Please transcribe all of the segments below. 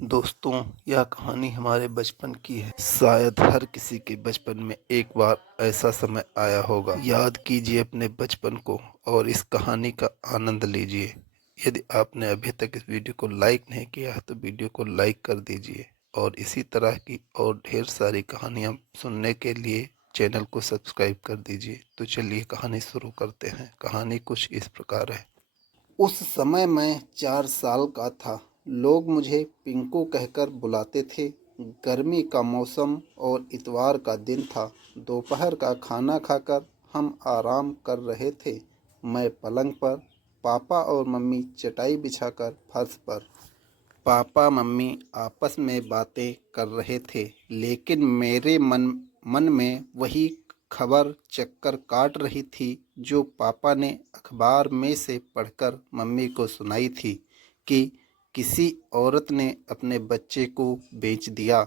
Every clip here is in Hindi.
दोस्तों, यह कहानी हमारे बचपन की है। शायद हर किसी के बचपन में एक बार ऐसा समय आया होगा। याद कीजिए अपने बचपन को और इस कहानी का आनंद लीजिए। यदि आपने अभी तक इस वीडियो को लाइक नहीं किया है तो वीडियो को लाइक कर दीजिए और इसी तरह की और ढेर सारी कहानियाँ सुनने के लिए चैनल को सब्सक्राइब कर दीजिए। तो चलिए कहानी शुरू करते हैं। कहानी कुछ इस प्रकार है। उस समय मैं 4 साल का था। लोग मुझे पिंकू कहकर बुलाते थे। गर्मी का मौसम और इतवार का दिन था। दोपहर का खाना खाकर हम आराम कर रहे थे। मैं पलंग पर, पापा और मम्मी चटाई बिछाकर फर्श पर। पापा मम्मी आपस में बातें कर रहे थे, लेकिन मेरे मन में वही खबर चक्कर काट रही थी जो पापा ने अखबार में से पढ़कर मम्मी को सुनाई थी कि किसी औरत ने अपने बच्चे को बेच दिया।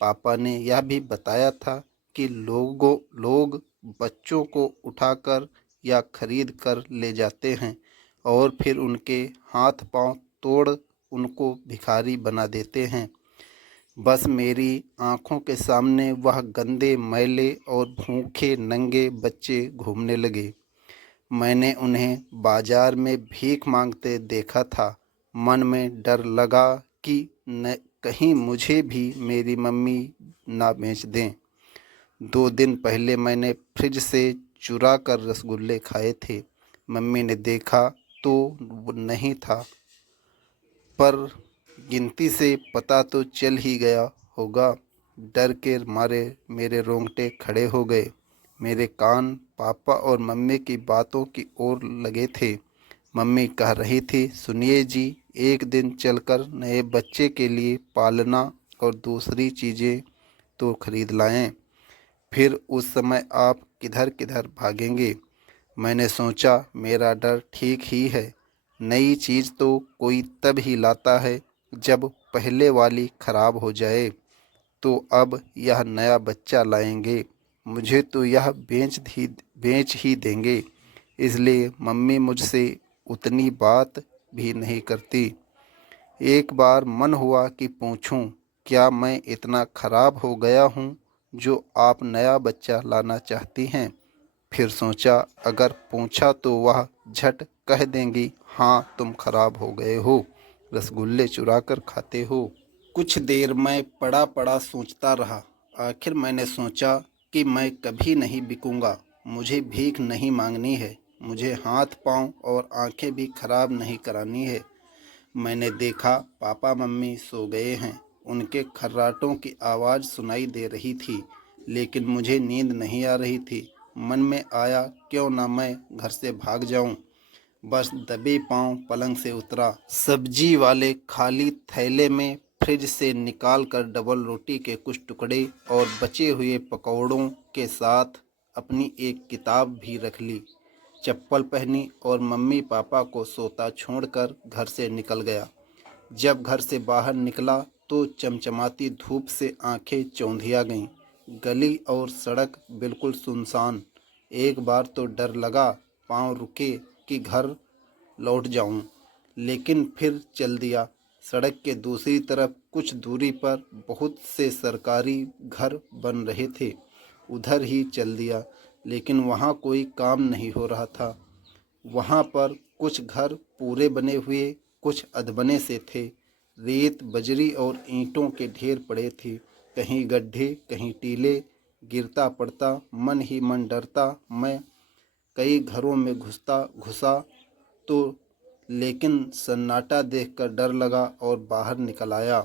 पापा ने यह भी बताया था कि लोग बच्चों को उठाकर या खरीद कर ले जाते हैं और फिर उनके हाथ पांव तोड़ उनको भिखारी बना देते हैं। बस मेरी आंखों के सामने वह गंदे, मैले और भूखे नंगे बच्चे घूमने लगे। मैंने उन्हें बाजार में भीख मांगते देखा था। मन में डर लगा कि न कहीं मुझे भी मेरी मम्मी ना बेच दें। 2 दिन पहले मैंने फ्रिज से चुरा कर रसगुल्ले खाए थे। मम्मी ने देखा तो वो नहीं था, पर गिनती से पता तो चल ही गया होगा। डर के मारे मेरे रोंगटे खड़े हो गए। मेरे कान पापा और मम्मी की बातों की ओर लगे थे। मम्मी कह रही थी, सुनिए जी, एक दिन चलकर नए बच्चे के लिए पालना और दूसरी चीज़ें तो खरीद लाएं। फिर उस समय आप किधर किधर भागेंगे। मैंने सोचा मेरा डर ठीक ही है। नई चीज़ तो कोई तब ही लाता है जब पहले वाली खराब हो जाए। तो अब यह नया बच्चा लाएंगे, मुझे तो यह बेच ही देंगे। इसलिए मम्मी मुझसे उतनी बात भी नहीं करती। एक बार मन हुआ कि पूछूं, क्या मैं इतना खराब हो गया हूं जो आप नया बच्चा लाना चाहती हैं। फिर सोचा अगर पूछा तो वह झट कह देंगी, हाँ तुम खराब हो गए हो, रसगुल्ले चुरा कर खाते हो। कुछ देर मैं पड़ा पड़ा सोचता रहा। आखिर मैंने सोचा कि मैं कभी नहीं बिकूंगा। मुझे भीख नहीं मांगनी है। मुझे हाथ पांव और आंखें भी खराब नहीं करानी है। मैंने देखा पापा मम्मी सो गए हैं। उनके खर्राटों की आवाज़ सुनाई दे रही थी, लेकिन मुझे नींद नहीं आ रही थी। मन में आया क्यों ना मैं घर से भाग जाऊं। बस दबे पांव पलंग से उतरा। सब्जी वाले खाली थैले में फ्रिज से निकाल कर डबल रोटी के कुछ टुकड़े और बचे हुए पकौड़ों के साथ अपनी एक किताब भी रख ली। चप्पल पहनी और मम्मी पापा को सोता छोड़कर घर से निकल गया। जब घर से बाहर निकला तो चमचमाती धूप से आंखें चौंधिया गईं। गली और सड़क बिल्कुल सुनसान। एक बार तो डर लगा पांव रुके कि घर लौट जाऊं, लेकिन फिर चल दिया। सड़क के दूसरी तरफ कुछ दूरी पर बहुत से सरकारी घर बन रहे थे। उधर ही चल दिया, लेकिन वहाँ कोई काम नहीं हो रहा था। वहाँ पर कुछ घर पूरे बने हुए, कुछ अधबने से थे। रेत, बजरी और ईंटों के ढेर पड़े थे। कहीं गड्ढे, कहीं टीले। गिरता पड़ता मन ही मन डरता मैं कई घरों में घुसा तो, लेकिन सन्नाटा देखकर डर लगा और बाहर निकल आया।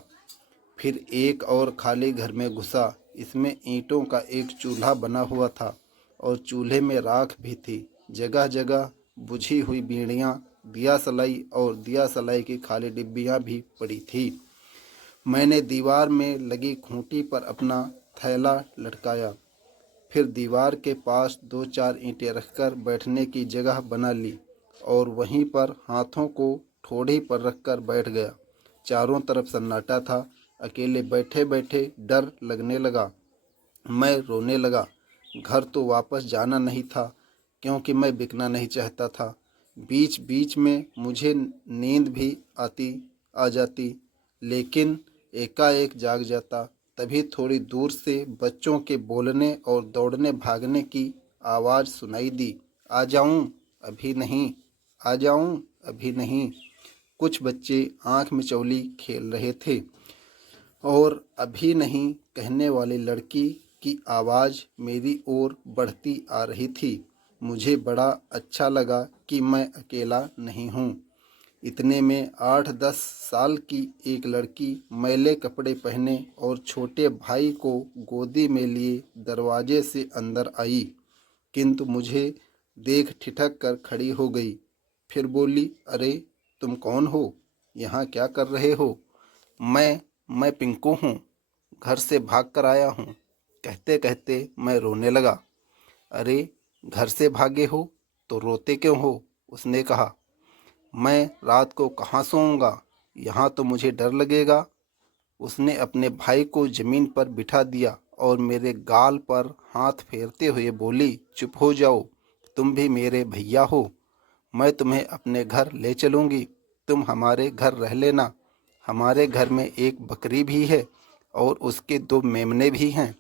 फिर एक और खाली घर में घुसा। इसमें ईंटों का एक चूल्हा बना हुआ था और चूल्हे में राख भी थी। जगह जगह बुझी हुई बीड़ियाँ, दिया सलाई और दिया सलाई की खाली डिब्बियाँ भी पड़ी थी। मैंने दीवार में लगी खूंटी पर अपना थैला लटकाया। फिर दीवार के पास 2-4 ईंटें रखकर बैठने की जगह बना ली और वहीं पर हाथों को ठोड़ी पर रखकर बैठ गया। चारों तरफ सन्नाटा था। अकेले बैठे बैठे डर लगने लगा। मैं रोने लगा। घर तो वापस जाना नहीं था, क्योंकि मैं बिकना नहीं चाहता था। बीच बीच में मुझे नींद भी आ जाती, लेकिन एकाएक जाग जाता। तभी थोड़ी दूर से बच्चों के बोलने और दौड़ने भागने की आवाज़ सुनाई दी। आ जाऊं? अभी नहीं। आ जाऊं? अभी नहीं। कुछ बच्चे आंख मिचौली खेल रहे थे और अभी नहीं कहने वाली लड़की की आवाज़ मेरी ओर बढ़ती आ रही थी। मुझे बड़ा अच्छा लगा कि मैं अकेला नहीं हूँ। इतने में 8-10 साल की एक लड़की मैले कपड़े पहने और छोटे भाई को गोदी में लिए दरवाजे से अंदर आई, किंतु मुझे देख ठिठक कर खड़ी हो गई। फिर बोली, अरे तुम कौन हो? यहाँ क्या कर रहे हो? मैं पिंकू हूँ, घर से भाग कर आया हूँ। कहते कहते मैं रोने लगा। अरे घर से भागे हो तो रोते क्यों हो? उसने कहा। मैं रात को कहाँ सोऊंगा? यहाँ तो मुझे डर लगेगा। उसने अपने भाई को जमीन पर बिठा दिया और मेरे गाल पर हाथ फेरते हुए बोली, चुप हो जाओ, तुम भी मेरे भैया हो। मैं तुम्हें अपने घर ले चलूँगी, तुम हमारे घर रह लेना। हमारे घर में एक बकरी भी है और उसके 2 मेमने भी हैं।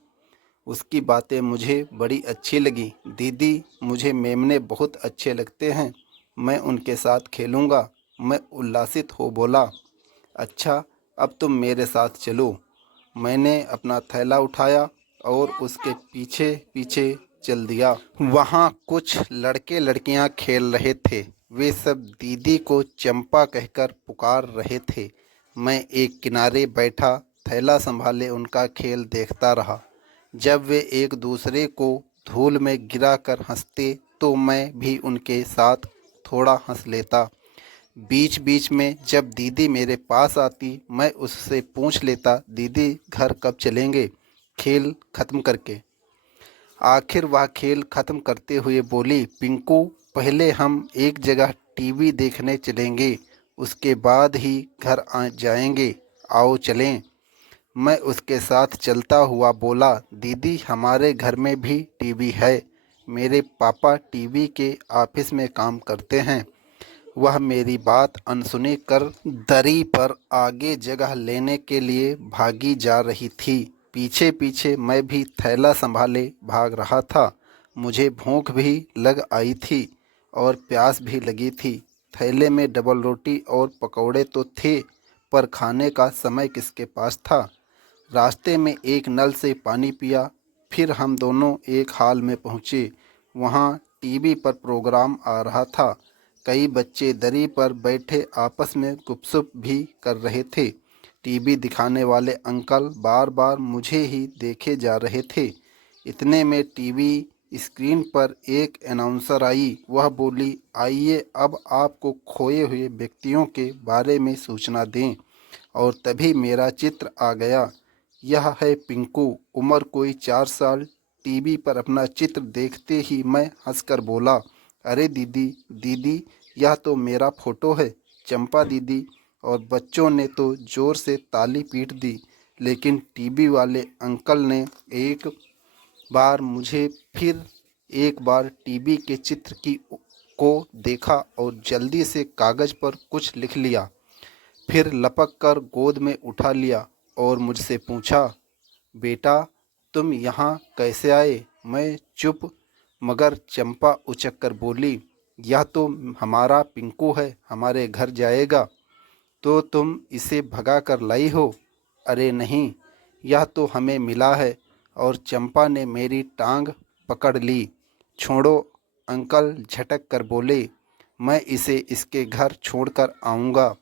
उसकी बातें मुझे बड़ी अच्छी लगी। दीदी, मुझे मेमने बहुत अच्छे लगते हैं, मैं उनके साथ खेलूँगा। मैं उल्लासित हो बोला। अच्छा, अब तुम मेरे साथ चलो। मैंने अपना थैला उठाया और उसके पीछे पीछे चल दिया। वहाँ कुछ लड़के लड़कियाँ खेल रहे थे। वे सब दीदी को चंपा कहकर पुकार रहे थे। मैं एक किनारे बैठा थैला संभाले उनका खेल देखता रहा। जब वे एक दूसरे को धूल में गिरा कर हंसते तो मैं भी उनके साथ थोड़ा हंस लेता। बीच बीच में जब दीदी मेरे पास आती मैं उससे पूछ लेता, दीदी घर कब चलेंगे खेल ख़त्म करके? आखिर वह खेल ख़त्म करते हुए बोली, पिंकू, पहले हम एक जगह टीवी देखने चलेंगे, उसके बाद ही घर आ जाएंगे। आओ चलें। मैं उसके साथ चलता हुआ बोला, दीदी हमारे घर में भी टीवी है। मेरे पापा टीवी के ऑफिस में काम करते हैं। वह मेरी बात अनसुनी कर दरी पर आगे जगह लेने के लिए भागी जा रही थी। पीछे पीछे मैं भी थैला संभाले भाग रहा था। मुझे भूख भी लग आई थी और प्यास भी लगी थी। थैले में डबल रोटी और पकौड़े तो थे, पर खाने का समय किसके पास था? रास्ते में एक नल से पानी पिया। फिर हम दोनों एक हाल में पहुँचे। वहाँ टीवी पर प्रोग्राम आ रहा था। कई बच्चे दरी पर बैठे आपस में गुपशुप भी कर रहे थे। टीवी दिखाने वाले अंकल बार बार मुझे ही देखे जा रहे थे। इतने में टीवी स्क्रीन पर एक अनाउंसर आई। वह बोली, आइए अब आपको खोए हुए व्यक्तियों के बारे में सूचना दें। और तभी मेरा चित्र आ गया। यह है पिंकू, उम्र कोई 4 साल। टीवी पर अपना चित्र देखते ही मैं हंसकर बोला, अरे दीदी दीदी, यह तो मेरा फोटो है। चंपा दीदी और बच्चों ने तो जोर से ताली पीट दी, लेकिन टीवी वाले अंकल ने एक बार मुझे, फिर एक बार टीवी के चित्र की को देखा और जल्दी से कागज़ पर कुछ लिख लिया। फिर लपक कर गोद में उठा लिया और मुझसे पूछा, बेटा तुम यहाँ कैसे आए? मैं चुप, मगर चंपा उचक कर बोली, यह तो हमारा पिंकू है, हमारे घर जाएगा। तो तुम इसे भगा कर लाई हो? अरे नहीं, यह तो हमें मिला है। और चंपा ने मेरी टांग पकड़ ली। छोड़ो, अंकल झटक कर बोले, मैं इसे इसके घर छोड़कर आऊँगा।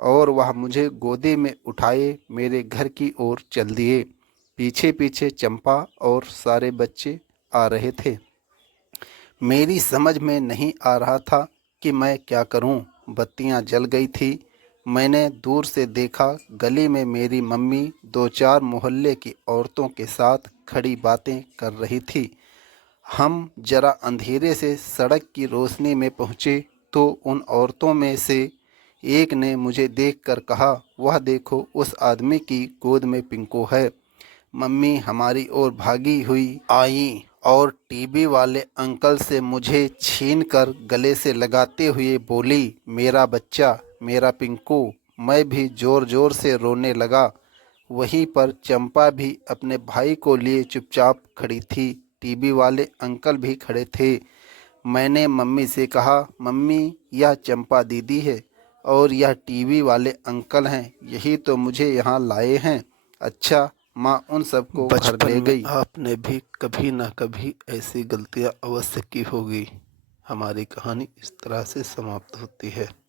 और वह मुझे गोदी में उठाए मेरे घर की ओर चल दिए। पीछे पीछे चंपा और सारे बच्चे आ रहे थे। मेरी समझ में नहीं आ रहा था कि मैं क्या करूं। बत्तियां जल गई थी। मैंने दूर से देखा, गली में मेरी मम्मी 2-4 मोहल्ले की औरतों के साथ खड़ी बातें कर रही थी। हम जरा अंधेरे से सड़क की रोशनी में पहुँचे तो उन औरतों में से एक ने मुझे देखकर कहा, वह देखो, उस आदमी की गोद में पिंकू है। मम्मी हमारी ओर भागी हुई आई और टीवी वाले अंकल से मुझे छीनकर गले से लगाते हुए बोली, मेरा बच्चा, मेरा पिंकू। मैं भी ज़ोर ज़ोर से रोने लगा। वहीं पर चंपा भी अपने भाई को लिए चुपचाप खड़ी थी। टीवी वाले अंकल भी खड़े थे। मैंने मम्मी से कहा, मम्मी यह चंपा दीदी है और यह टीवी वाले अंकल हैं, यही तो मुझे यहाँ लाए हैं। अच्छा, माँ उन सबको घर ले गई। आपने भी कभी ना कभी ऐसी गलतियाँ अवश्य की होगी। हमारी कहानी इस तरह से समाप्त होती है।